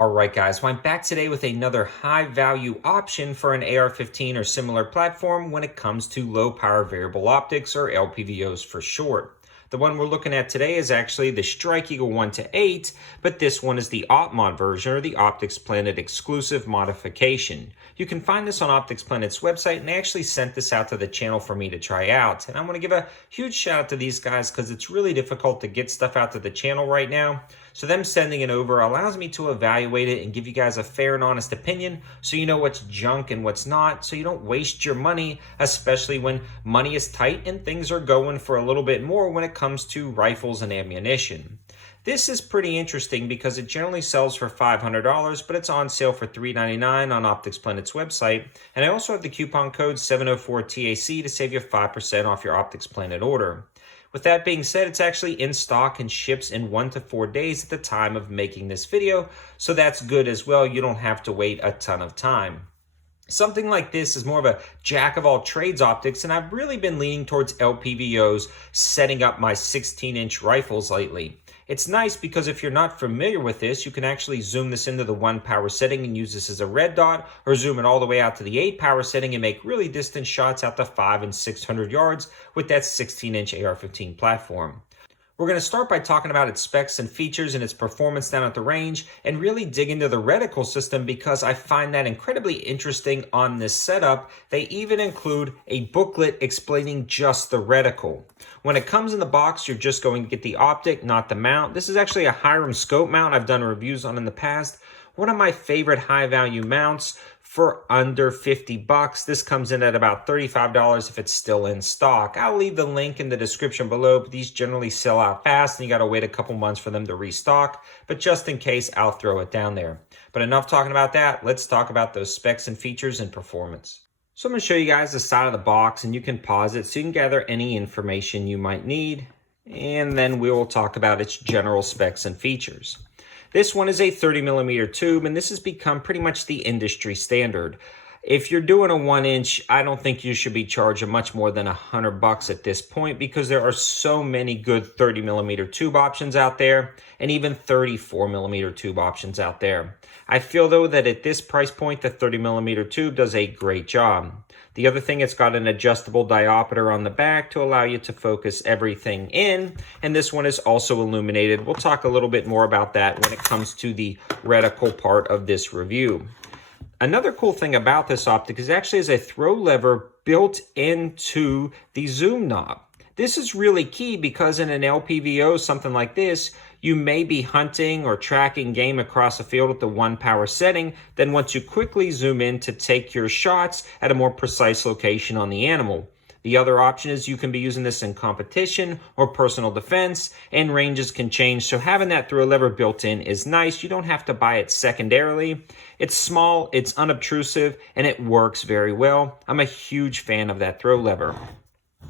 Alright guys, well, I'm back today with another high value option for an AR-15 or similar platform when it comes to low power variable optics, or LPVOs for short. The one we're looking at today is actually the Strike Eagle 1-8, but this one is the OPMOD version, or the Optics Planet exclusive modification. You can find this on Optics Planet's website, and they actually sent this out to the channel for me to try out. And I want to give a huge shout out to these guys because it's really difficult to get stuff out to the channel right now. So them sending it over allows me to evaluate it and give you guys a fair and honest opinion so you know what's junk and what's not, so you don't waste your money, especially when money is tight and things are going for a little bit more when it comes to rifles and ammunition. This is pretty interesting because it generally sells for $500, but it's on sale for $399 on Optics Planet's website. And I also have the coupon code 704TAC to save you 5% off your Optics Planet order. With that being said, it's actually in stock and ships in 1 to 4 days at the time of making this video, so that's good as well. You don't have to wait a ton of time. Something like this is more of a jack of all trades optics, and I've really been leaning towards LPVOs setting up my 16-inch rifles lately. It's nice because if you're not familiar with this, you can actually zoom this into the 1 power setting and use this as a red dot, or zoom it all the way out to the 8 power setting and make really distant shots out to 500 and 600 yards with that 16-inch AR-15 platform. We're going to start by talking about its specs and features and its performance down at the range, and really dig into the reticle system because I find that incredibly interesting on this setup. They even include a booklet explaining just the reticle. When it comes in the box, you're just going to get the optic, not the mount. This is actually a HIRAM scope mount I've done reviews on in the past. One of my favorite high value mounts for under 50 bucks. This comes in at about $35 if it's still in stock. I'll leave the link in the description below, but these generally sell out fast and you gotta wait a couple months for them to restock. But just in case, I'll throw it down there. But enough talking about that, let's talk about those specs and features and performance. So I'm gonna show you guys the side of the box, and you can pause it so you can gather any information you might need. And then we will talk about its general specs and features. This one is a 30mm tube, and this has become pretty much the industry standard. If you're doing a 1-inch, I don't think you should be charging much more than $100 at this point because there are so many good 30mm tube options out there, and even 34mm tube options out there. I feel though that at this price point, the 30mm tube does a great job. The other thing, it's got an adjustable diopter on the back to allow you to focus everything in, and this one is also illuminated. We'll talk a little bit more about that when it comes to the reticle part of this review. Another cool thing about this optic is actually is a throw lever built into the zoom knob. This is really key because in an LPVO, something like this, you may be hunting or tracking game across the field with the 1 power setting. Then once you quickly zoom in to take your shots at a more precise location on the animal. The other option is you can be using this in competition or personal defense, and ranges can change. So having that throw lever built in is nice. You don't have to buy it secondarily. It's small, it's unobtrusive, and it works very well. I'm a huge fan of that throw lever.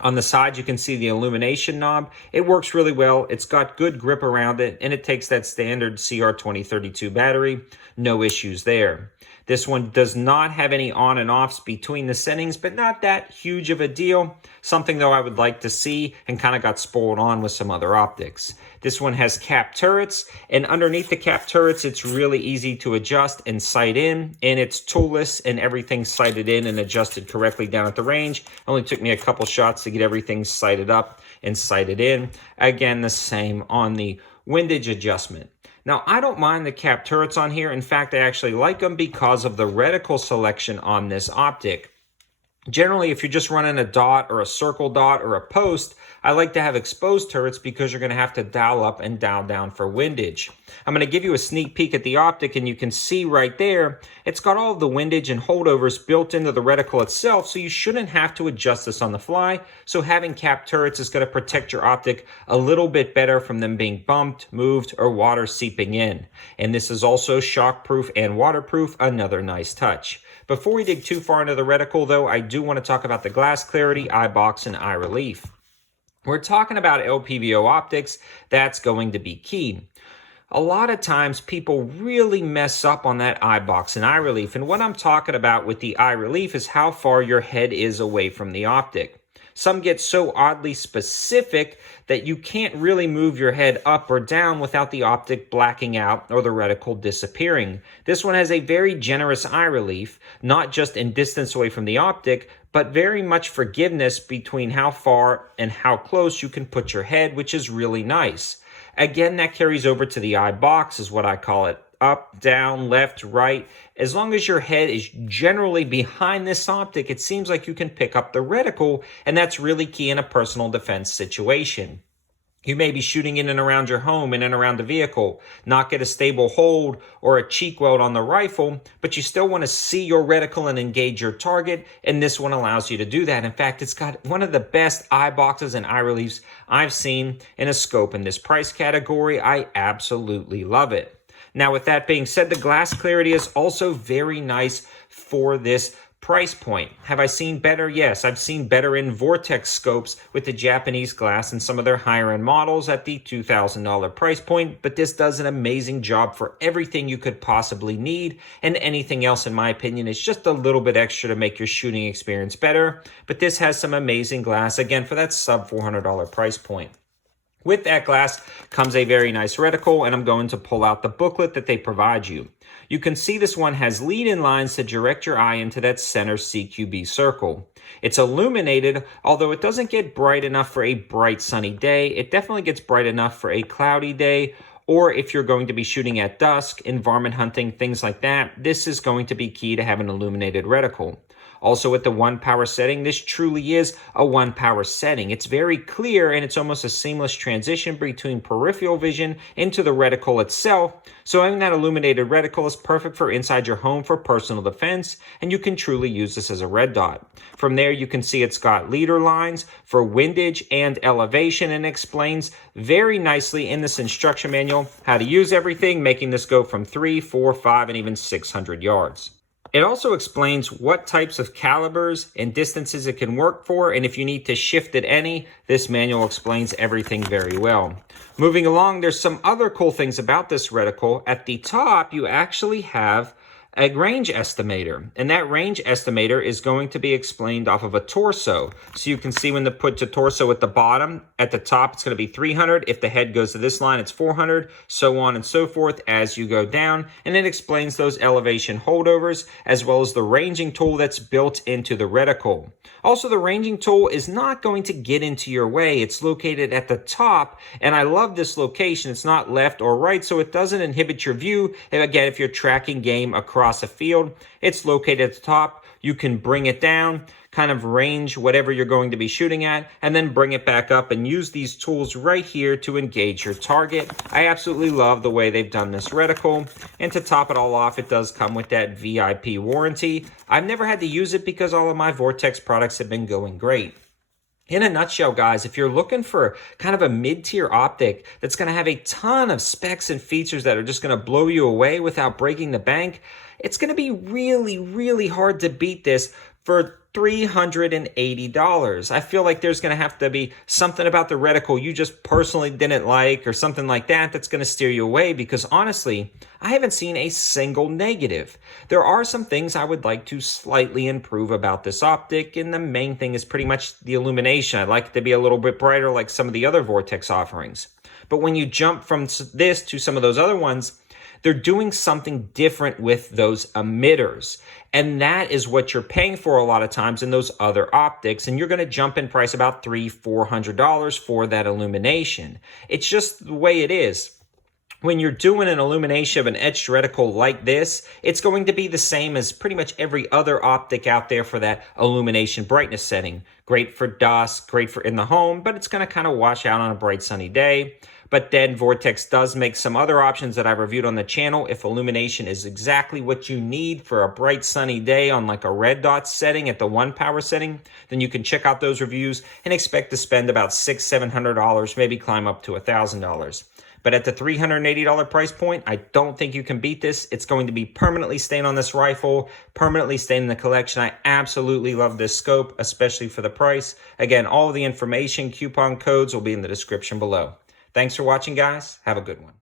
On the side, you can see the illumination knob. It works really well. It's got good grip around it, and it takes that standard CR2032 battery. No issues there. This one does not have any on and offs between the settings, but not that huge of a deal. Something though I would like to see, and kind of got spoiled on with some other optics. This one has cap turrets, and underneath the cap turrets, it's really easy to adjust and sight in, and it's toolless, and everything's sighted in and adjusted correctly down at the range. Only took me a couple shots to get everything sighted up and sighted in. Again, the same on the windage adjustment. Now, I don't mind the cap turrets on here. In fact, I actually like them because of the reticle selection on this optic. Generally, if you're just running a dot or a circle dot or a post, I like to have exposed turrets because you're going to have to dial up and dial down for windage. I'm going to give you a sneak peek at the optic, and you can see right there, it's got all of the windage and holdovers built into the reticle itself, so you shouldn't have to adjust this on the fly. So having cap turrets is going to protect your optic a little bit better from them being bumped, moved, or water seeping in. And this is also shockproof and waterproof, another nice touch. Before we dig too far into the reticle though, I do want to talk about the glass clarity, eye box, and eye relief. We're talking about LPVO optics, that's going to be key. A lot of times people really mess up on that eye box and eye relief, and what I'm talking about with the eye relief is how far your head is away from the optic. Some get so oddly specific that you can't really move your head up or down without the optic blacking out or the reticle disappearing. This one has a very generous eye relief, not just in distance away from the optic, but very much forgiveness between how far and how close you can put your head, which is really nice. Again, that carries over to the eye box, is what I call it. Up, down, left, right. As long as your head is generally behind this optic, it seems like you can pick up the reticle, and that's really key in a personal defense situation. You may be shooting in and around your home, in and around the vehicle, not get a stable hold or a cheek weld on the rifle, but you still want to see your reticle and engage your target, and this one allows you to do that. In fact, it's got one of the best eye boxes and eye reliefs I've seen in a scope in this price category. I absolutely love it. Now, with that being said, the glass clarity is also very nice for this price point. Have I seen better? Yes, I've seen better in Vortex scopes with the Japanese glass and some of their higher end models at the $2,000 price point, but this does an amazing job for everything you could possibly need, and anything else, in my opinion, is just a little bit extra to make your shooting experience better, but this has some amazing glass, again, for that sub $400 price point. With that glass comes a very nice reticle, and I'm going to pull out the booklet that they provide you. You can see this one has lead-in lines to direct your eye into that center CQB circle. It's illuminated, although it doesn't get bright enough for a bright sunny day. It definitely gets bright enough for a cloudy day, or if you're going to be shooting at dusk, in varmint hunting, things like that, this is going to be key to have an illuminated reticle. Also, with the 1 power setting, this truly is a 1 power setting. It's very clear, and it's almost a seamless transition between peripheral vision into the reticle itself. So having that illuminated reticle is perfect for inside your home for personal defense, and you can truly use this as a red dot. From there, you can see it's got leader lines for windage and elevation, and explains very nicely in this instruction manual how to use everything, making this go from 3, 4, 5, and even 600 yards. It also explains what types of calibers and distances it can work for, and if you need to shift it any, this manual explains everything very well. Moving along, there's some other cool things about this reticle. At the top, you actually have a range estimator, and that range estimator is going to be explained off of a torso. So you can see when the put to torso at the bottom, at the top it's going to be 300. If the head goes to this line, it's 400, so on and so forth as you go down. And it explains those elevation holdovers as well as the ranging tool that's built into the reticle. Also, the ranging tool is not going to get into your way. It's located at the top, and I love this location. It's not left or right, so it doesn't inhibit your view. And again, if you're tracking game across a field, it's located at the top. You can bring it down, kind of range whatever you're going to be shooting at, and then bring it back up and use these tools right here to engage your target. I absolutely love the way they've done this reticle. And to top it all off, it does come with that VIP warranty. I've never had to use it because all of my Vortex products have been going great. In a nutshell, guys, if you're looking for kind of a mid-tier optic that's going to have a ton of specs and features that are just going to blow you away without breaking the bank, it's going to be really, really hard to beat this for $380. I feel like there's going to have to be something about the reticle you just personally didn't like or something like that that's going to steer you away, because honestly, I haven't seen a single negative. There are some things I would like to slightly improve about this optic, and the main thing is pretty much the illumination. I'd like it to be a little bit brighter like some of the other Vortex offerings. But when you jump from this to some of those other ones, they're doing something different with those emitters. And that is what you're paying for a lot of times in those other optics. And you're going to jump in price about $300-400 for that illumination. It's just the way it is. When you're doing an illumination of an etched reticle like this, it's going to be the same as pretty much every other optic out there for that illumination brightness setting. Great for dusk, great for in the home, but it's going to kind of wash out on a bright sunny day. But then Vortex does make some other options that I've reviewed on the channel. If illumination is exactly what you need for a bright sunny day on like a red dot setting at the 1 power setting, then you can check out those reviews and expect to spend about $600-700, maybe climb up to $1,000. But at the $380 price point, I don't think you can beat this. It's going to be permanently staying on this rifle, permanently staying in the collection. I absolutely love this scope, especially for the price. Again, all the information, coupon codes will be in the description below. Thanks for watching, guys. Have a good one.